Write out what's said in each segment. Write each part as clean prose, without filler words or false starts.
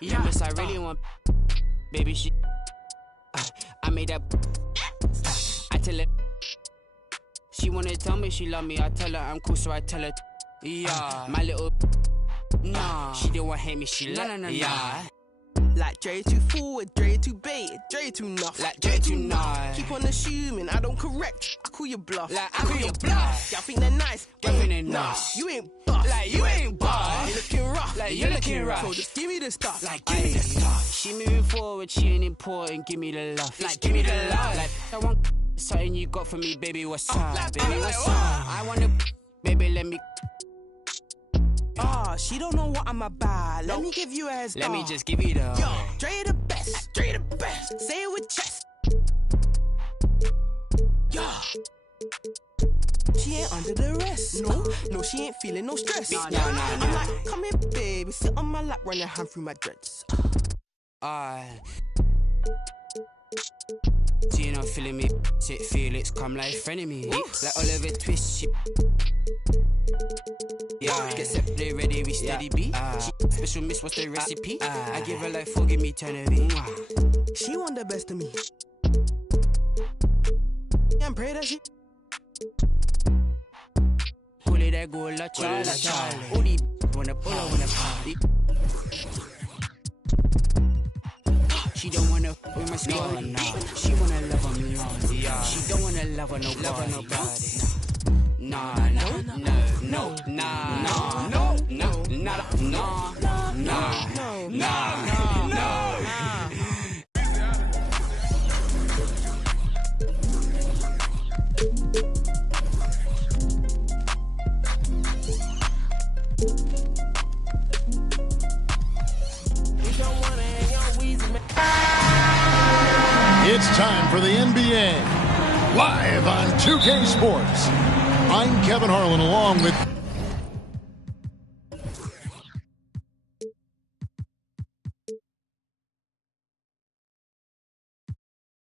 Yes, I really want. Baby, she. I made that. I tell her. She wanna tell me she love me. I tell her I'm cool, so I tell her. Yeah, my little. Nah, she don't want hate me. She like. Yeah. Like Dre too forward, Dre too bait, Dre too nuff. Like Dre too nice. Keep on assuming I don't correct. I call you bluff. Like I call you bluff. Y'all think they're nice. Y'all think they're nice. You ain't buff. Like you ain't buff. You looking rough. Like you looking rough. So just give me the stuff. Like give me the stuff. She moving forward, she ain't important. Give me the love. Like give me the love. Like I want something you got for me, baby. What's up? Like, baby, what's up? I wanna, baby, let me. She don't know what I'm about. Let me give you a head start. Let me just give you the. Yo, Dre the best. Dre the best. Say it with chest. Yeah. She ain't under the rest. No, she ain't feeling no stress. Nah. I'm like, come here, baby. Sit on my lap, run your hand through my dreads. So you know, feeling me, sit Felix, come like friend of me. Like Oliver Twist, she. Yeah, get set, they ready, we steady beat. She special miss, what's the recipe? I give her like forgive me, turn of it. She want the best of me. And pray that she. Pull it, that go la Charlie. All these wanna pull up on the party. She don't wanna with my squad, nah. She wanna love on me, yeah. She don't wanna love on nobody. Nah. It's time for the NBA, live on 2K Sports. I'm Kevin Harlan along with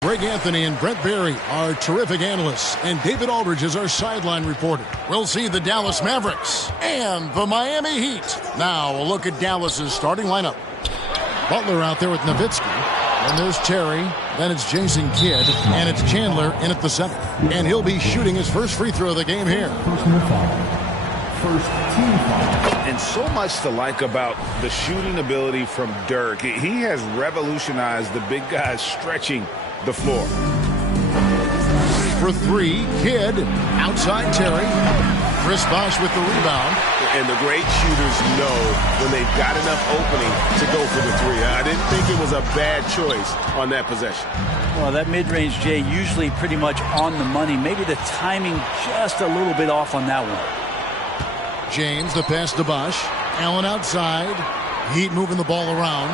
Greg Anthony and Brent Barry, our terrific analysts, and David Aldridge is our sideline reporter. We'll see the Dallas Mavericks and the Miami Heat. Now a look at Dallas's starting lineup. Butler out there with Nowitzki. And there's Terry, then it's Jason Kidd, and it's Chandler in at the center. And he'll be shooting his first free throw of the game here. First team foul. And so much to like about the shooting ability from Dirk. He has revolutionized the big guys stretching the floor. For three, Kidd, outside Terry. Chris Bosh with the rebound. And the great shooters know when they've got enough opening to go for the three. I didn't think it was a bad choice on that possession. Well, that mid-range, Jay, usually pretty much on the money. Maybe the timing just a little bit off on that one. James, the pass to Bosh. Allen outside. Heat moving the ball around.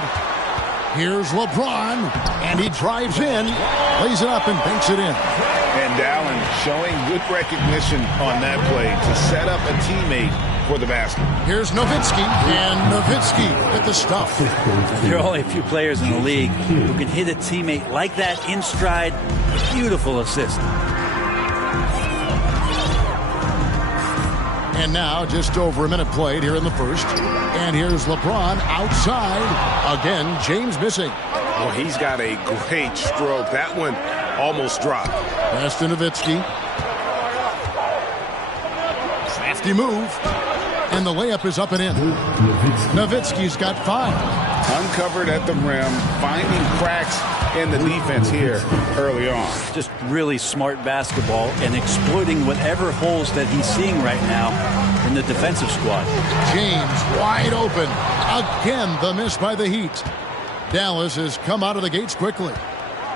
Here's LeBron, and he drives in, lays it up, and banks it in. And Allen showing good recognition on that play to set up a teammate for the basket. Here's Nowitzki, and Nowitzki at the stuff. There are only a few players in the league who can hit a teammate like that in stride. Beautiful assist. And now just over a minute played here in the first. And here's LeBron outside. Again, James missing. Well, he's got a great stroke. That one almost dropped. Pass to Nowitzki. Crafty move. And the layup is up and in. Nowitzki's got 5. Uncovered at the rim, finding cracks in the defense here early on. Just really smart basketball and exploiting whatever holes that he's seeing right now in the defensive squad. James wide open. Again, the miss by the Heat. Dallas has come out of the gates quickly.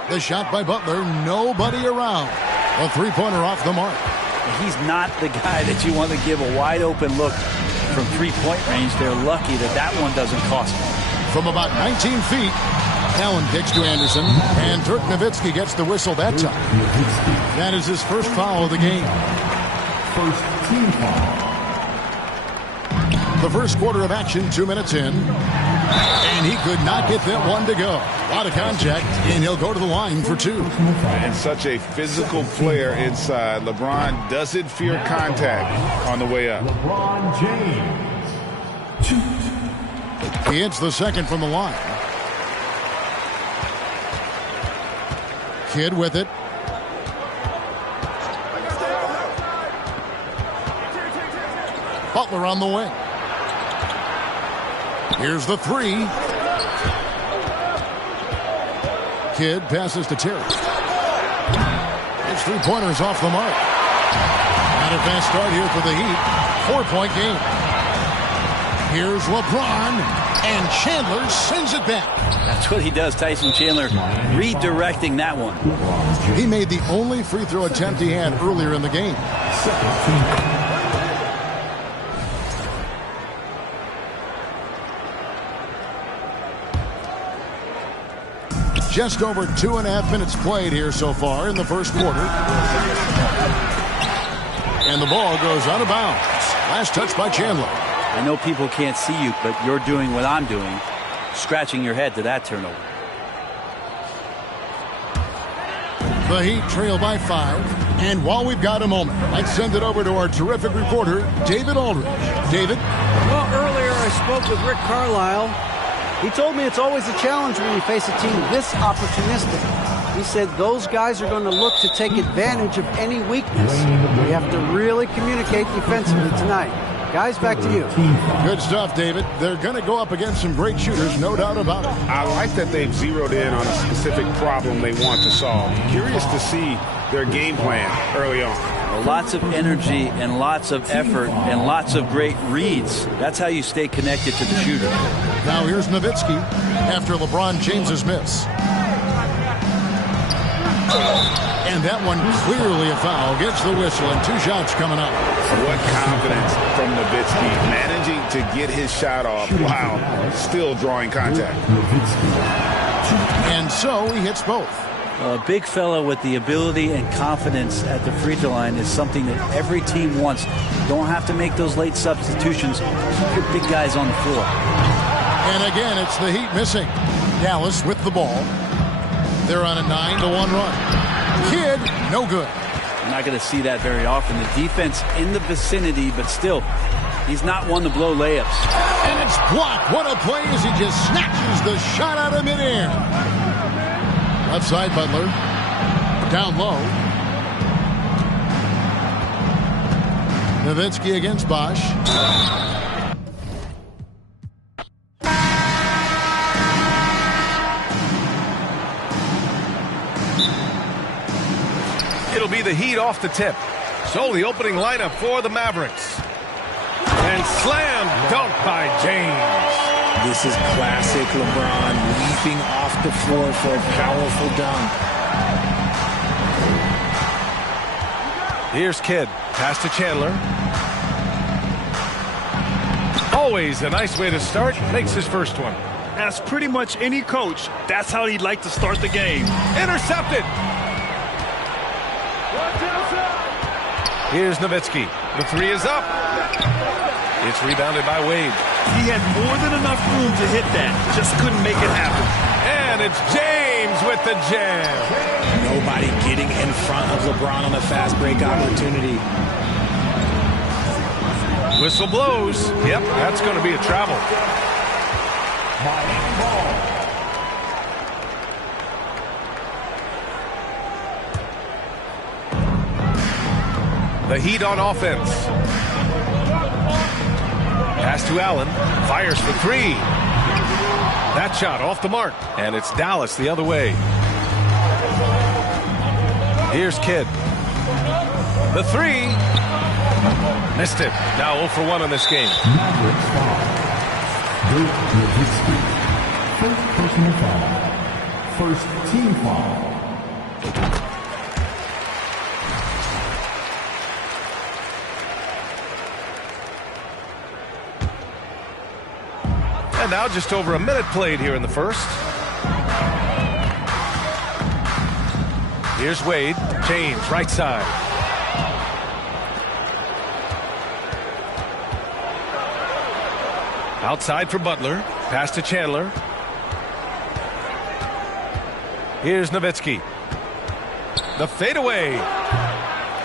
The shot by Butler, nobody around. A three-pointer off the mark. He's not the guy that you want to give a wide open look from three-point range. They're lucky that that one doesn't cost them. From about 19 feet, Allen kicks to Anderson, and Dirk Nowitzki gets the whistle that time. That is his first foul of the game. First team foul. The first quarter of action, 2 minutes in. And he could not get that one to go. A lot of contact, and he'll go to the line for 2. And such a physical player inside. LeBron doesn't fear contact on the way up. LeBron James. He hits the second from the line. Kidd with it. Butler on the wing. Here's the three. Kidd passes to Terry. His three-pointers off the mark. Not a fast start here for the Heat. 4-point game. Here's LeBron, and Chandler sends it back. That's what he does, Tyson Chandler, redirecting that one. He made the only free throw attempt he had earlier in the game. Just over 2.5 minutes played here so far in the first quarter. And the ball goes out of bounds. Last touch by Chandler. I know people can't see you, but you're doing what I'm doing, scratching your head to that turnover. The Heat trail by 5. And while we've got a moment, let's send it over to our terrific reporter, David Aldridge. David? Well, earlier I spoke with Rick Carlisle. He told me it's always a challenge when you face a team this opportunistic. He said those guys are going to look to take advantage of any weakness. We have to really communicate defensively tonight. Guys, back to you. Good stuff, David. They're going to go up against some great shooters, no doubt about it. I like that they've zeroed in on a specific problem they want to solve. Curious to see their game plan early on. Well, lots of energy and lots of effort and lots of great reads. That's how you stay connected to the shooter. Now here's Nowitzki after LeBron James's miss. And that one clearly a foul. Gets the whistle and 2 shots coming up. What confidence from Nowitzki, managing to get his shot off while still drawing contact. And so he hits both. A big fella with the ability and confidence at the free throw line is something that every team wants. Don't have to make those late substitutions. Keep your big guys on the floor. And again, it's the Heat missing. Dallas with the ball. They're on a 9-1 run. Kidd, no good. I'm not going to see that very often. The defense in the vicinity, but still, he's not one to blow layups. And it's blocked. What a play as he just snatches the shot out of midair. Left side, Butler. Down low. Nowitzki against Bosch. It'll be the Heat off the tip. So the opening lineup for the Mavericks. And slam dunk by James. This is classic LeBron leaping off the floor for a powerful dunk. Here's Kidd. Pass to Chandler. Always a nice way to start. Makes his first one. As pretty much any coach, that's how he'd like to start the game. Intercepted. Here's Nowitzki. The three is up. It's rebounded by Wade. He had more than enough room to hit that. Just couldn't make it happen. And it's James with the jam. Nobody getting in front of LeBron on a fast break opportunity. Whistle blows. Yep, that's going to be a travel. The Heat on offense. Pass to Allen. Fires for 3. That shot off the mark. And it's Dallas the other way. Here's Kidd. The 3. Missed it. Now 0 for 1 in this game. Mavericks foul. Dirk Nowitzki. First personal foul. First team foul. And now just over a minute played here in the first. Here's Wade. James, right side. Outside for Butler. Pass to Chandler. Here's Nowitzki. The fadeaway.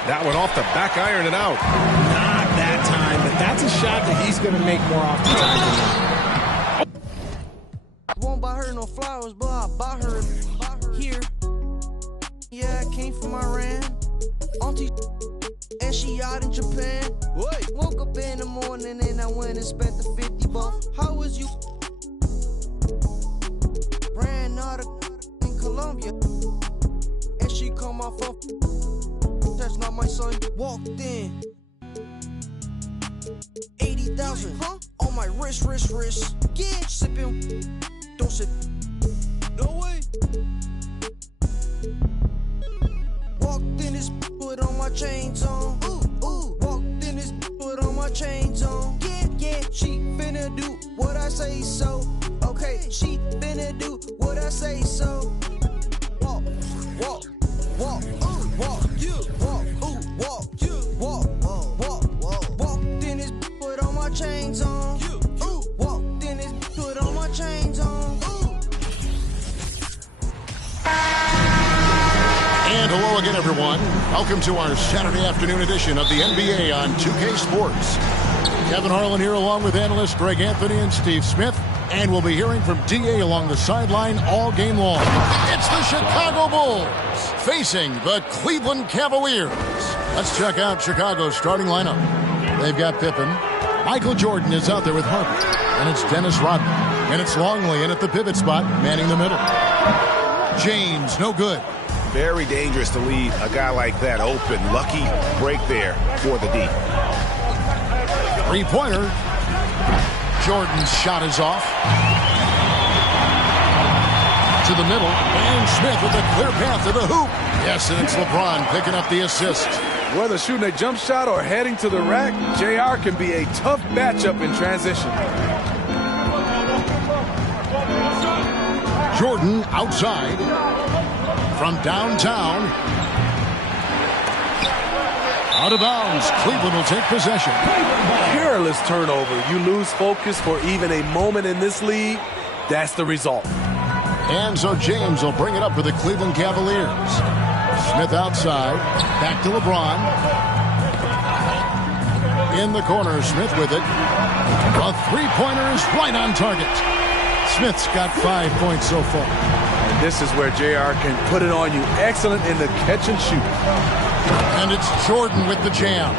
That one off the back iron and out. Not that time, but that's a shot that he's going to make more often than not. buy her no flowers, but I buy her here. Yeah, I came from Iran. Auntie and she out in Japan. Wait. Woke up in the morning and I went and spent the 50 bucks. How was you? Ran out of in Colombia. And she called my phone. That's not my son. Walked in. 80,000 on my wrist. Yeah, sipping. Don't sip. No way. Walked in this, put on my chains on. Walked in this, put on my chains on. Yeah, she finna do what I say so. Okay, she finna do what I say so. Walk, you, walk. Walked in this, put on my chains on. Walked in this, put on my chains on. And hello again, everyone. Welcome to our Saturday afternoon edition of the NBA on 2K Sports. Kevin Harlan here along with analysts Greg Anthony and Steve Smith. And we'll be hearing from D.A. along the sideline all game long. It's the Chicago Bulls facing the Cleveland Cavaliers. Let's check out Chicago's starting lineup. They've got Pippen. Michael Jordan is out there with Harper. And it's Dennis Rodman. And it's Longley in at the pivot spot, manning the middle. James, no good. Very dangerous to leave a guy like that open. Lucky break there for the D. Three-pointer. Jordan's shot is off. To the middle. And Smith with a clear path to the hoop. Yes, and it's LeBron picking up the assist. Whether shooting a jump shot or heading to the rack, JR can be a tough matchup in transition. Jordan outside. From downtown. Out of bounds. Cleveland will take possession. Peerless turnover. You lose focus for even a moment in this league. That's the result. And so James will bring it up for the Cleveland Cavaliers. Smith outside. Back to LeBron. In the corner, Smith with it. A three-pointer is right on target. Smith's got 5 points so far. And this is where JR can put it on you. Excellent in the catch and shoot. And it's Jordan with the jam.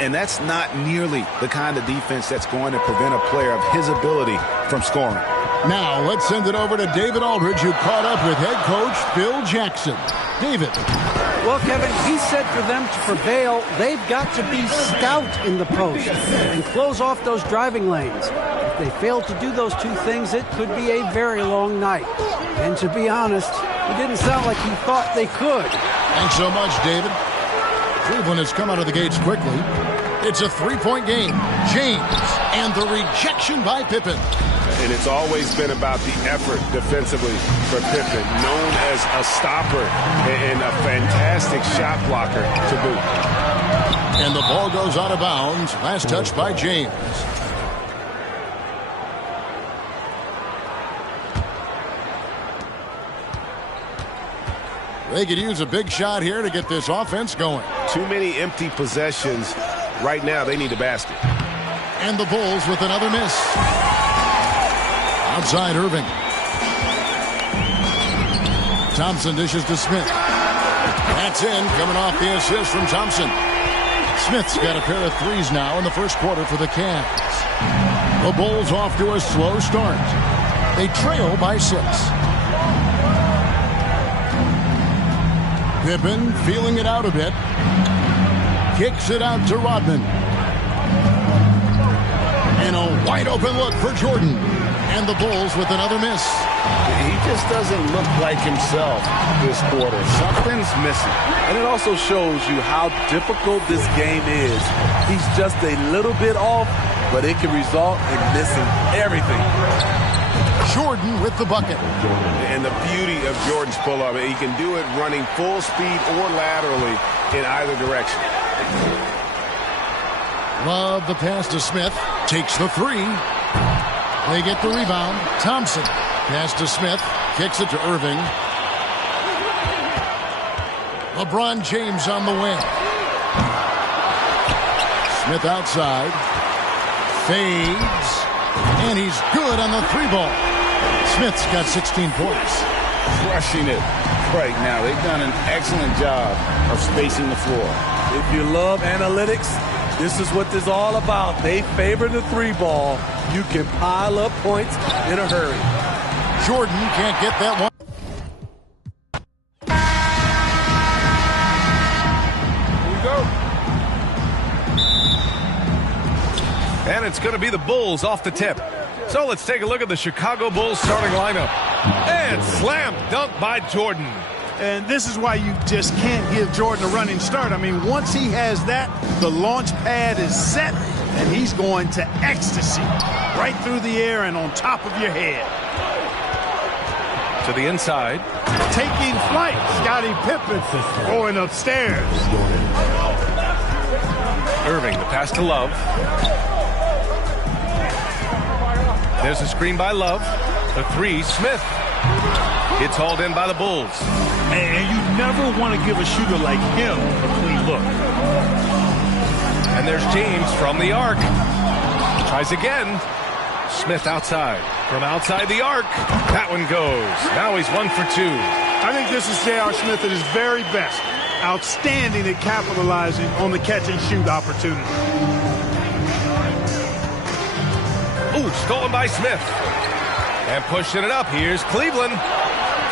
And that's not nearly the kind of defense that's going to prevent a player of his ability from scoring. Now let's send it over to David Aldridge, who caught up with head coach Phil Jackson. David. Well, Kevin, he said for them to prevail, they've got to be stout in the post and close off those driving lanes. If they fail to do those two things, it could be a very long night. And to be honest, it didn't sound like he thought they could. Thanks so much, David. Cleveland has come out of the gates quickly. It's a three-point game. James and the rejection by Pippen. And it's always been about the effort defensively for Pippen, known as a stopper and a fantastic shot blocker to boot. And the ball goes out of bounds. Last touch by James. They could use a big shot here to get this offense going. Too many empty possessions. Right now, they need a basket. And the Bulls with another miss. Outside Irving. Thompson dishes to Smith. That's in, coming off the assist from Thompson. Smith's got a pair of threes now in the first quarter for the Cavs. The Bulls off to a slow start. They trail by 6. Pippen feeling it out a bit. Kicks it out to Rodman. And a wide open look for Jordan. And the Bulls with another miss. He just doesn't look like himself this quarter. Something's missing. And it also shows you how difficult this game is. He's just a little bit off, but it can result in missing everything. Jordan with the bucket. And the beauty of Jordan's pull-up, he can do it running full speed or laterally in either direction. Love the pass to Smith. Takes the three. They get the rebound. Thompson. Pass to Smith. Kicks it to Irving. LeBron James on the wing. Smith outside. Fades. And he's good on the three ball. Smith's got 16 points. Crushing it right now. They've done an excellent job of spacing the floor. If you love analytics, this is what this is all about. They favor the three ball. You can pile up points in a hurry. Jordan can't get that one. And it's going to be the Bulls off the tip. So let's take a look at the Chicago Bulls starting lineup. And slam dunk by Jordan. And this is why you just can't give Jordan a running start. I mean, once he has that, the launch pad is set, and he's going to ecstasy right through the air and on top of your head. To the inside. Taking flight, Scottie Pippen going upstairs. Irving, the pass to Love. There's a screen by Love. The three, Smith. It's hauled in by the Bulls. And you never want to give a shooter like him a clean look. And there's James from the arc. Tries again. Smith outside. From outside the arc. That one goes. Now he's 1 for 2. I think this is J.R. Smith at his very best. Outstanding at capitalizing on the catch-and-shoot opportunity. Ooh, stolen by Smith. And pushing it up. Here's Cleveland.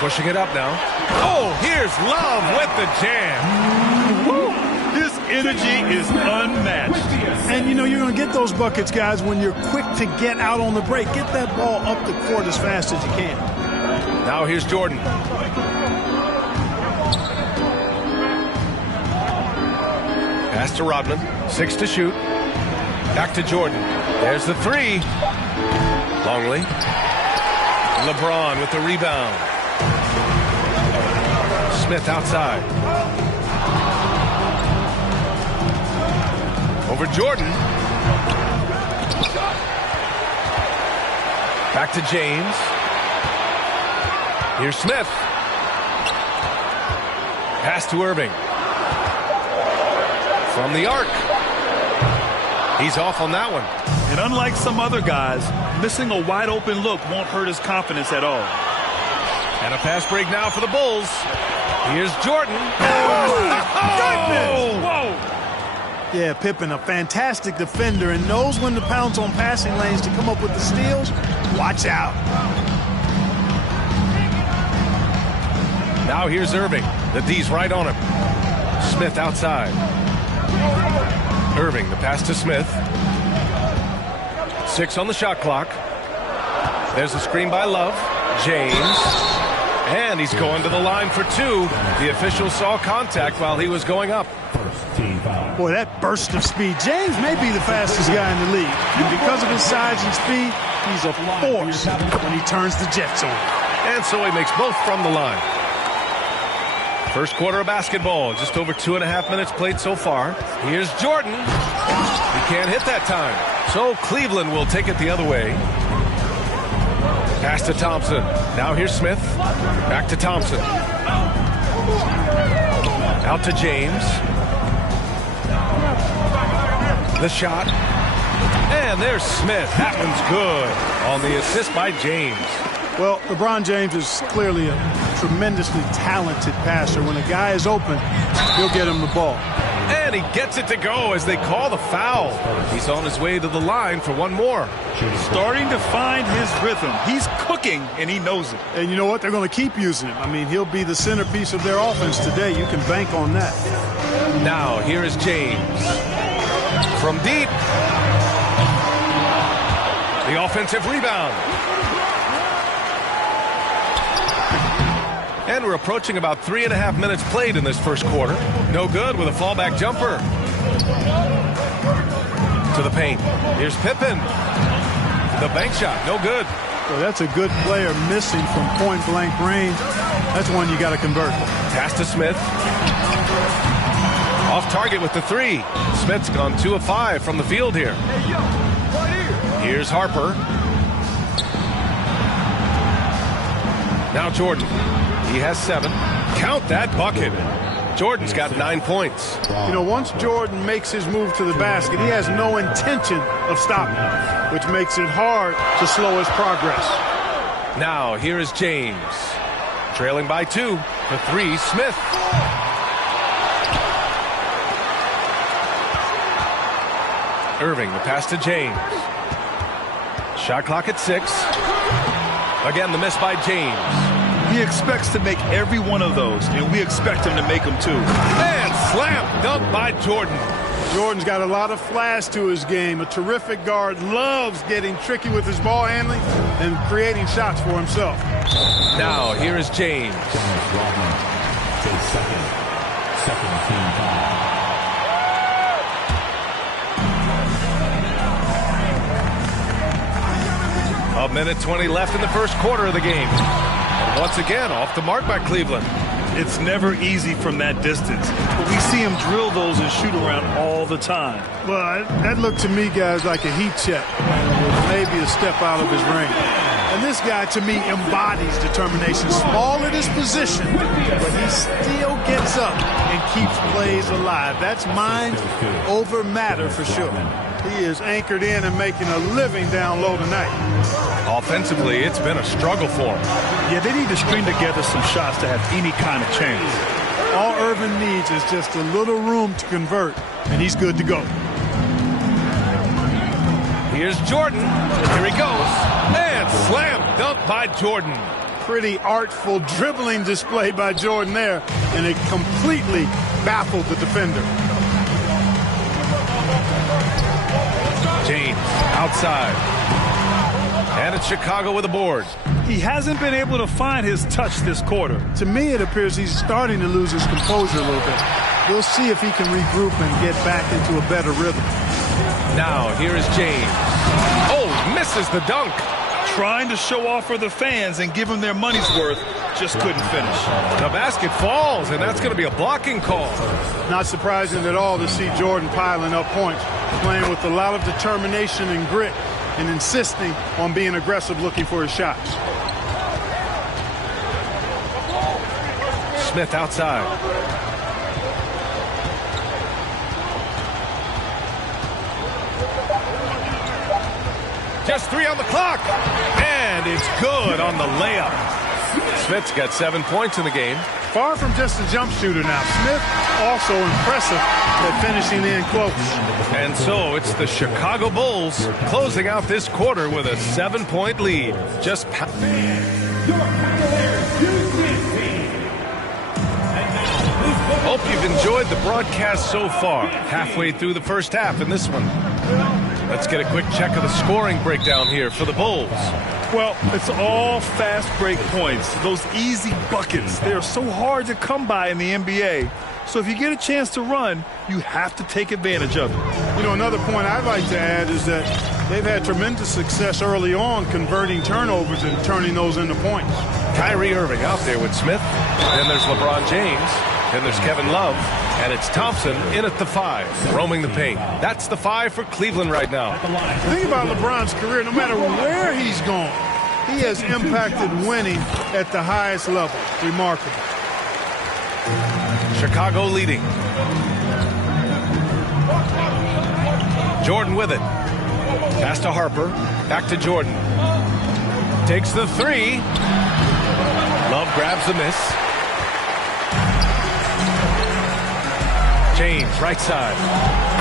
Pushing it up now. Oh, here's Love with the jam. Woo! His energy is unmatched. And, you know, you're going to get those buckets, guys, when you're quick to get out on the break. Get that ball up the court as fast as you can. Now here's Jordan. Pass to Rodman. 6 to shoot. Back to Jordan. There's the three. Longley. LeBron with the rebound. Smith outside. Over Jordan. Back to James. Here's Smith. Pass to Irving. From the arc. He's off on that one. And unlike some other guys, missing a wide open look won't hurt his confidence at all. And a fast break now for the Bulls. Here's Jordan. Goodness! Whoa! Yeah, Pippen, a fantastic defender and knows when to pounce on passing lanes to come up with the steals. Watch out. Now here's Irving. The D's right on him. Smith outside. Irving, the pass to Smith. 6 on the shot clock. There's a screen by Love. James. And he's going to the line for 2. The official saw contact while he was going up. Boy, that burst of speed. James may be the fastest guy in the league. And because of his size and speed, he's a force when he turns the Jets on. And so he makes both from the line. First quarter of basketball. Just over 2.5 minutes played so far. Here's Jordan. He can't hit that time. So Cleveland will take it the other way. Pass to Thompson. Now here's Smith. Back to Thompson. Out to James. The shot. And there's Smith. That one's good on the assist by James. Well, LeBron James is clearly a tremendously talented passer. When a guy is open, he'll get him the ball. And he gets it to go as they call the foul. He's on his way to the line for one more. Starting to find his rhythm. He's cooking, and he knows it. And you know what? They're going to keep using him. I mean, he'll be the centerpiece of their offense today. You can bank on that. Now, here is James. From deep. The offensive rebound. And we're approaching about 3.5 minutes played in this first quarter. No good with a fallback jumper. To the paint. Here's Pippen. The bank shot. No good. Well, that's a good player missing from point-blank range. That's one you got to convert. Pass to Smith. Off target with the three. Smith's gone 2 of 5 from the field here. Here's Harper. Now Jordan. He has 7. Count that bucket. Jordan's got 9 points. You know, once Jordan makes his move to the basket, he has no intention of stopping, which makes it hard to slow his progress. Now, here is James. Trailing by 2. For 3, Smith. Irving, the pass to James. Shot clock at 6. Again, the miss by James. He expects to make every one of those, and we expect him to make them too. And slam dunk by Jordan. Jordan's got a lot of flash to his game. A terrific guard, loves getting tricky with his ball handling and creating shots for himself. Now, here is James. Second team foul. A minute 20 left in the first quarter of the game. And once again, off the mark by Cleveland. It's never easy from that distance, but we see him drill those and shoot around all the time. Well, that looked to me, guys, like a heat check. Maybe a step out of his ring. And this guy, to me, embodies determination. Small at his position, but he still gets up and keeps plays alive. That's mind over matter for sure. He is anchored in and making a living down low tonight. Offensively, it's been a struggle for him. Yeah, they need to string together some shots to have any kind of chance. All Irvin needs is just a little room to convert, and he's good to go. Here's Jordan. Here he goes. And slam dunk by Jordan. Pretty artful dribbling display by Jordan there, and it completely baffled the defender. James outside. And it's Chicago with a board. He hasn't been able to find his touch this quarter. To me, it appears he's starting to lose his composure a little bit. We'll see if he can regroup and get back into a better rhythm. Now, here is James. Oh, misses the dunk. Trying to show off for the fans and give them their money's worth, just couldn't finish. The basket falls, and that's going to be a blocking call. Not surprising at all to see Jordan piling up points, playing with a lot of determination and grit, and insisting on being aggressive looking for his shots. Smith outside. Just 3 on the clock. And it's good on the layup. Smith's got 7 points in the game. Far from just a jump shooter now. Smith also impressive at finishing in close. And so it's the Chicago Bulls closing out this quarter with a 7-point lead. Just hope you've enjoyed the broadcast so far. Halfway through the first half in this one. Let's get a quick check of the scoring breakdown here for the Bulls. Well, it's all fast break points. Those easy buckets. They're so hard to come by in the NBA. So if you get a chance to run, you have to take advantage of it. You know, another point I'd like to add is that they've had tremendous success early on converting turnovers and turning those into points. Kyrie Irving out there with Smith. Then there's LeBron James. Then there's Kevin Love. And it's Thompson in at the 5, roaming the paint. That's the 5 for Cleveland right now. The thing about LeBron's career, no matter where he's gone, he has impacted winning at the highest level. Remarkable. Chicago leading. Jordan with it. Pass to Harper. Back to Jordan. Takes the 3. Love grabs the miss. James, right side.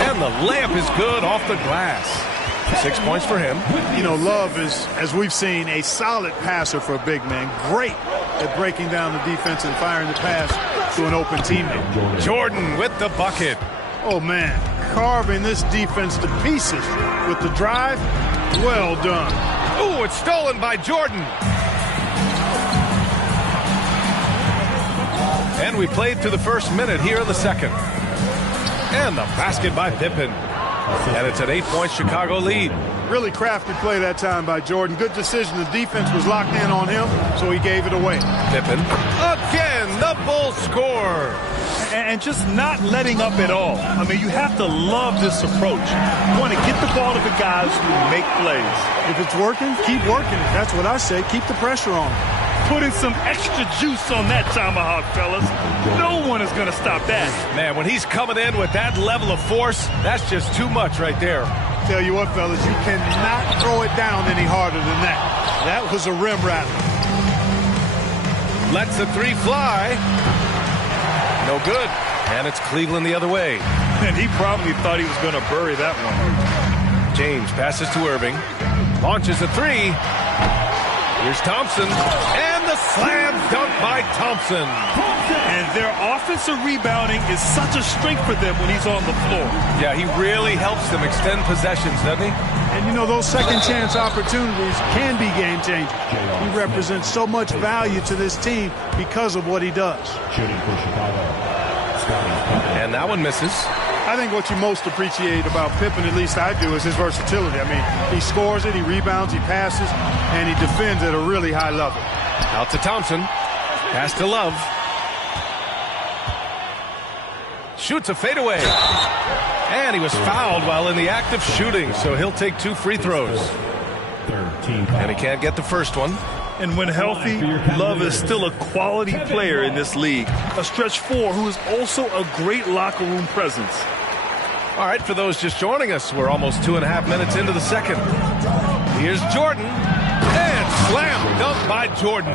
And the layup is good off the glass. 6 points for him. You know, Love is, as we've seen, a solid passer for a big man. Great at breaking down the defense and firing the pass to an open teammate. Jordan with the bucket. Oh, man. Carving this defense to pieces with the drive. Well done. Ooh, it's stolen by Jordan. And we played through the first minute here in the second. And the basket by Pippen. And it's an 8-point Chicago lead. Really crafty play that time by Jordan. Good decision. The defense was locked in on him, so he gave it away. Pippen. Again, the Bulls score. And just not letting up at all. I mean, you have to love this approach. You want to get the ball to the guys who make plays. If it's working, keep working it. That's what I say. Keep the pressure on them. Putting some extra juice on that tomahawk, fellas. No one is going to stop that. Man, when he's coming in with that level of force, that's just too much right there. Tell you what, fellas, you cannot throw it down any harder than that. That was a rim rattler. Lets the three fly. No good. And it's Cleveland the other way. And he probably thought he was going to bury that one. James passes to Irving. Launches a three. Here's Thompson. And the slam dunk by Thompson. And their offensive rebounding is such a strength for them when he's on the floor. Yeah, he really helps them extend possessions, doesn't he? And, you know, those second chance opportunities can be game changing. He represents so much value to this team because of what he does. And that one misses. I think what you most appreciate about Pippen, at least I do, is his versatility. I mean, he scores it, he rebounds, he passes, and he defends at a really high level. Out to Thompson. Pass to Love. Shoots a fadeaway. And he was fouled while in the act of shooting, so he'll take 2 free throws. And he can't get the first one. And when healthy, Love is still a quality player in this league. A stretch 4 who is also a great locker room presence. All right, for those just joining us, we're almost 2.5 minutes into the second. Here's Jordan. And slam dunk by Jordan.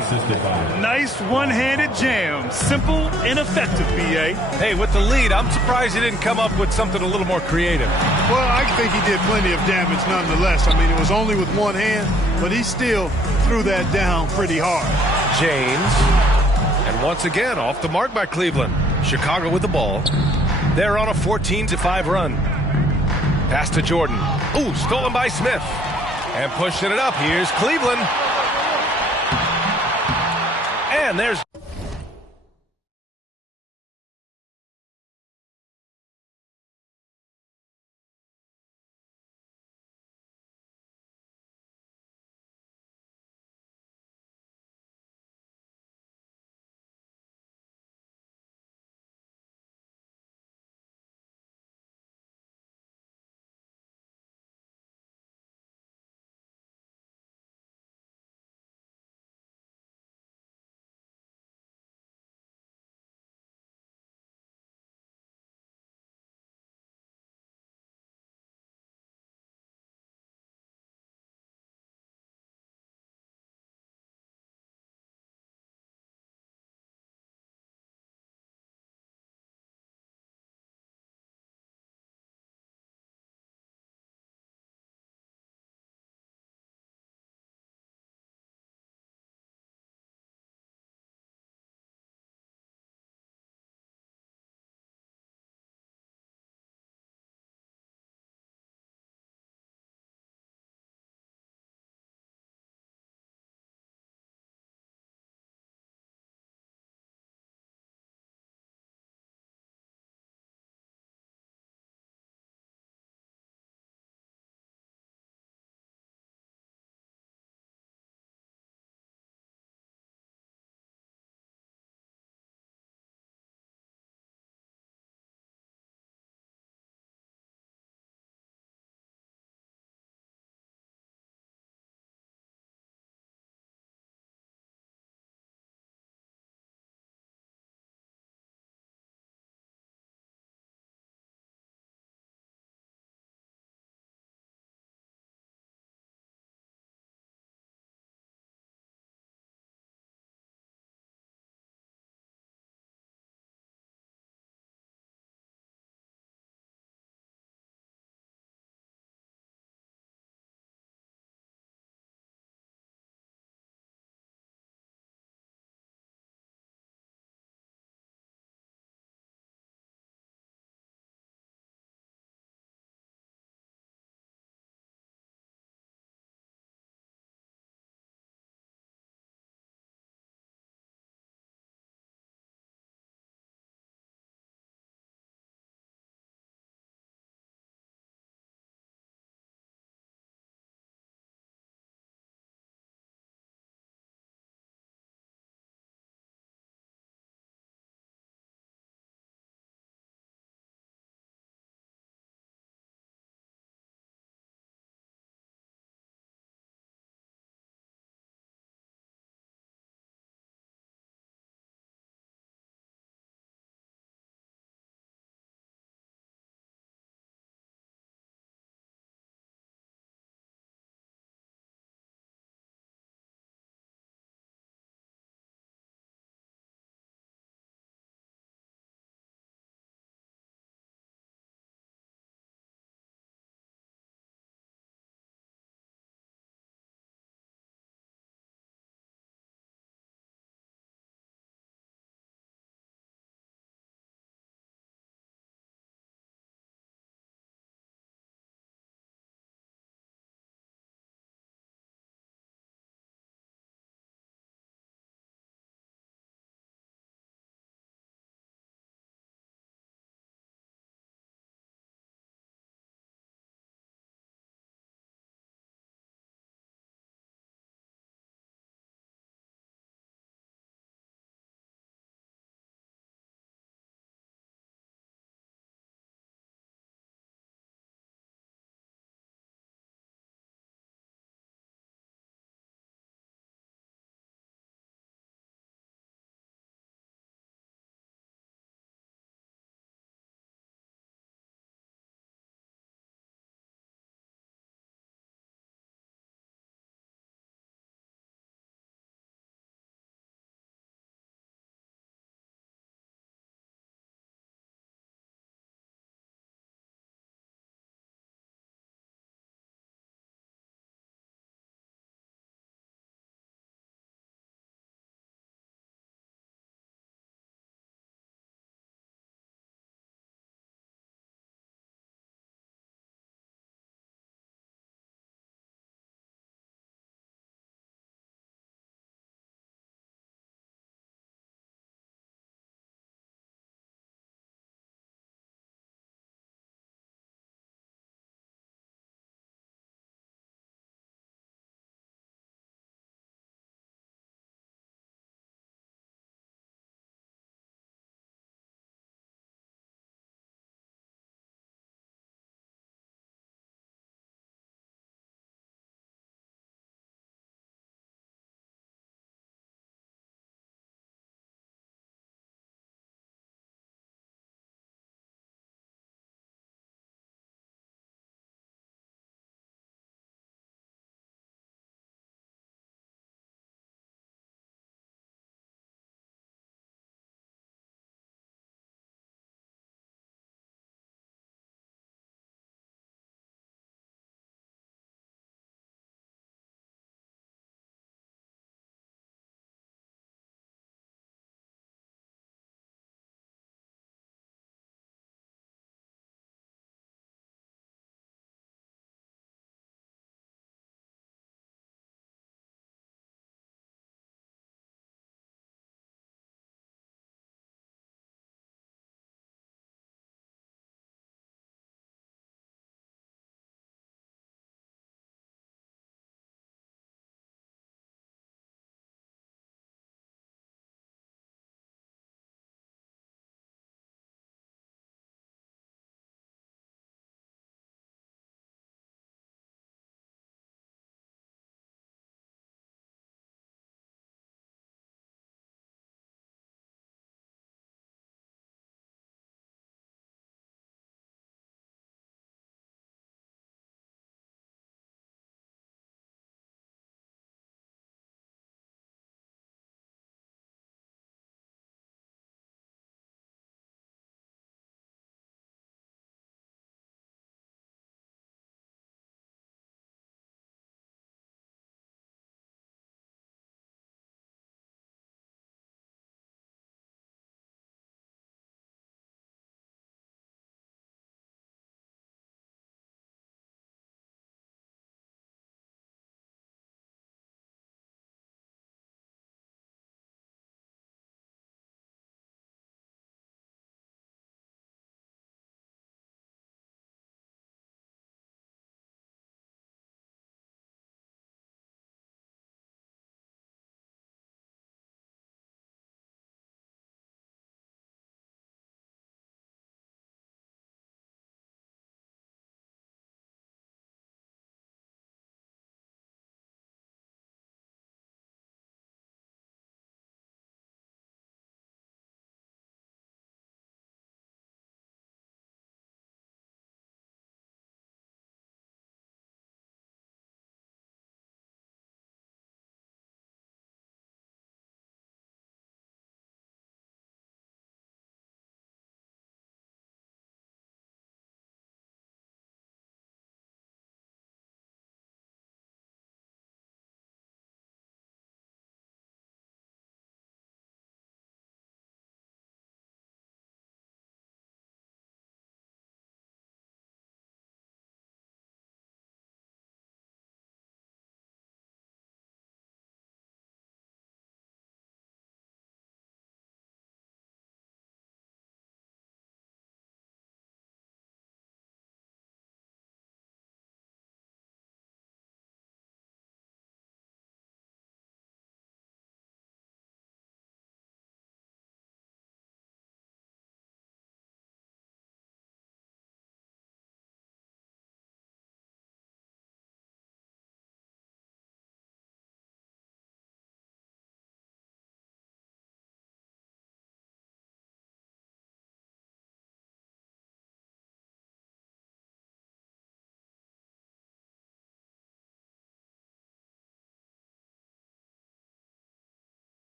Nice one-handed jam. Simple and effective, B.A. Hey, with the lead, I'm surprised he didn't come up with something a little more creative. Well, I think he did plenty of damage nonetheless. I mean, it was only with one hand, but he still threw that down pretty hard. James. And once again, off the mark by Cleveland. Chicago with the ball. They're on a 14-5 run. Pass to Jordan. Ooh, stolen by Smith. And pushing it up. Here's Cleveland. And there's...